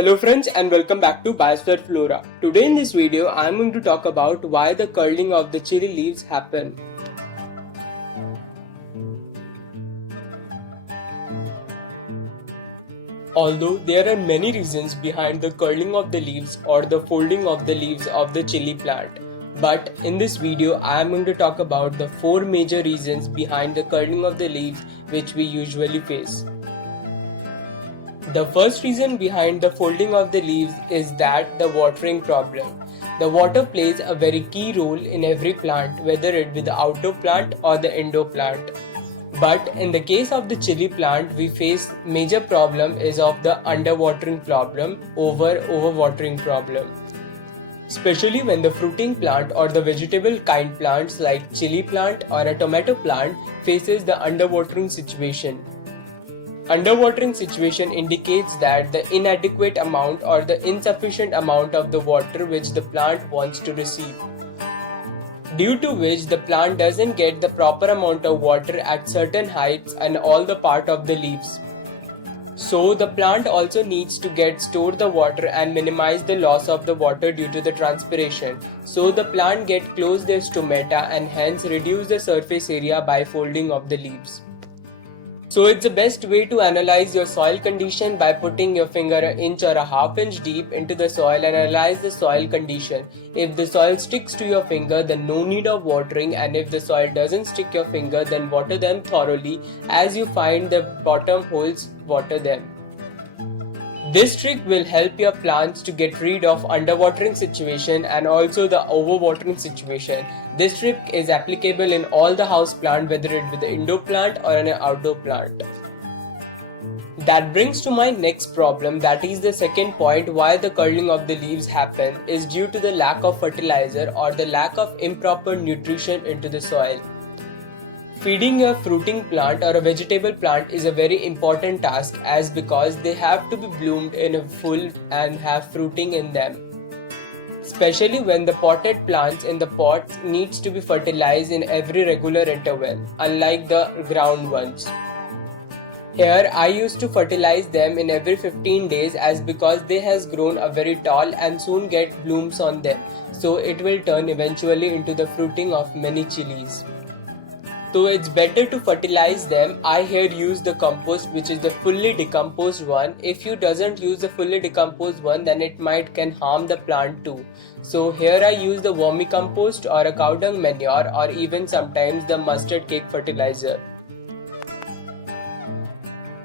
Hello friends and welcome back to Biosphere Flora. Today in this video I am going to talk about why the curling of the chili leaves happen. Although there are many reasons behind the curling of the leaves or the folding of the leaves of the chili plant, but in this video I am going to talk about the 4 major reasons behind the curling of the leaves which we usually face. The first reason behind the folding of the leaves is that the watering problem. The water plays a very key role in every plant, whether it be the outdoor plant or the indoor plant. But in the case of the chili plant, we face major problem is of the underwatering problem over overwatering problem. Especially when the fruiting plant or the vegetable kind plants like chili plant or a tomato plant faces the underwatering situation. Underwatering situation indicates that the inadequate amount or the insufficient amount of the water which the plant wants to receive, due to which the plant doesn't get the proper amount of water at certain heights and all the part of the leaves. So the plant also needs to get store the water and minimize the loss of the water due to the transpiration. So the plant get close their stomata and hence reduce the surface area by folding of the leaves. So it's the best way to analyze your soil condition by putting your finger an inch or a half inch deep into the soil and analyze the soil condition. If the soil sticks to your finger, then no need of watering, and if the soil doesn't stick your finger, then water them thoroughly. As you find the bottom holes, water them. This trick will help your plants to get rid of underwatering situation and also the overwatering situation. This trick is applicable in all the house plant, whether it be the indoor plant or an outdoor plant. That brings to my next problem, that is the second point why the curling of the leaves happen is due to the lack of fertilizer or the lack of improper nutrition into the soil. Feeding a fruiting plant or a vegetable plant is a very important task as because they have to be bloomed in a full and have fruiting in them. Especially when the potted plants in the pots needs to be fertilized in every regular interval, unlike the ground ones. Here I used to fertilize them in every 15 days as because they has grown a very tall and soon get blooms on them, so it will turn eventually into the fruiting of many chilies. So it's better to fertilize them. I here use the compost which is the fully decomposed one. If you doesn't use the fully decomposed one, then it can harm the plant too. So here I use the vermicompost or a cow dung manure or even sometimes the mustard cake fertilizer.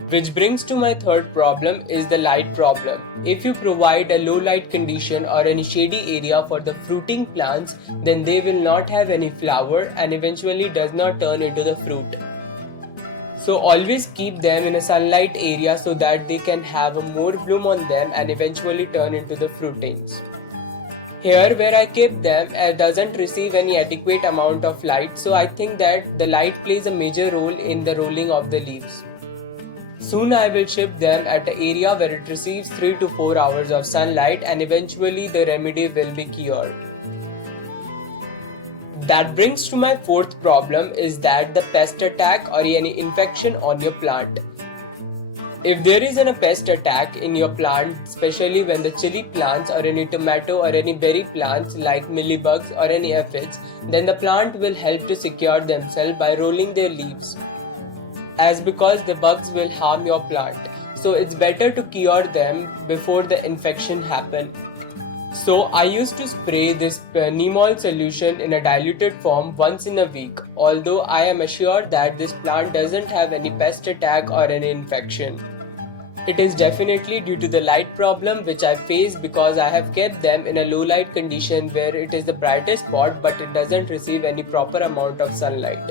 Which brings to my third problem is the light problem. If you provide a low light condition or any shady area for the fruiting plants, then they will not have any flower and eventually does not turn into the fruit. So always keep them in a sunlight area so that they can have a more bloom on them and eventually turn into the fruitings. Here where I keep them doesn't receive any adequate amount of light, so I think that the light plays a major role in the rolling of the leaves. Soon I will shift them at an area where it receives 3 to 4 hours of sunlight and eventually the remedy will be cured. That brings to my fourth problem is that the pest attack or any infection on your plant. If there is a pest attack in your plant, especially when the chili plants or any tomato or any berry plants like mealybugs or any aphids, then the plant will help to secure themselves by rolling their leaves, as because the bugs will harm your plant. So it's better to cure them before the infection happen. So I used to spray this Nemol solution in a diluted form once in a week, although I am assured that this plant doesn't have any pest attack or any infection. It is definitely due to the light problem which I face because I have kept them in a low light condition where it is the brightest spot but it doesn't receive any proper amount of sunlight.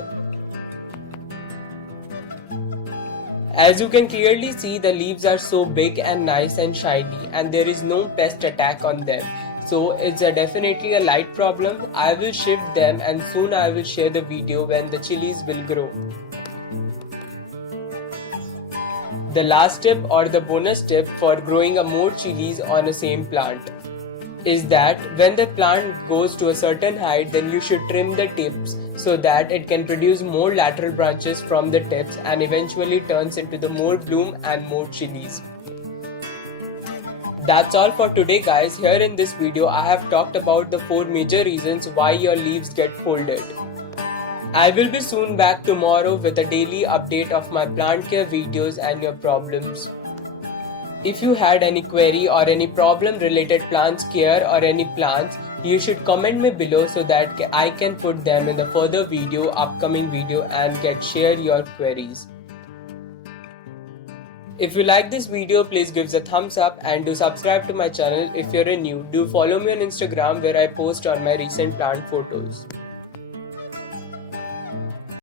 As you can clearly see, the leaves are so big and nice and shiny and there is no pest attack on them. So it's definitely a light problem. I will shift them and soon I will share the video when the chilies will grow. The last tip or the bonus tip for growing a more chilies on the same plant is that when the plant goes to a certain height, then you should trim the tips so that it can produce more lateral branches from the tips and eventually turns into the more bloom and more chilies. That's all for today guys. Here in this video I have talked about the 4 major reasons why your leaves get folded. I will be soon back tomorrow with a daily update of my plant care videos and your problems. If you had any query or any problem related plants care or any plants, you should comment me below so that I can put them in the further video, upcoming video and share your queries. If you like this video, please give a thumbs up and do subscribe to my channel. If you're new, do follow me on Instagram where I post on my recent plant photos.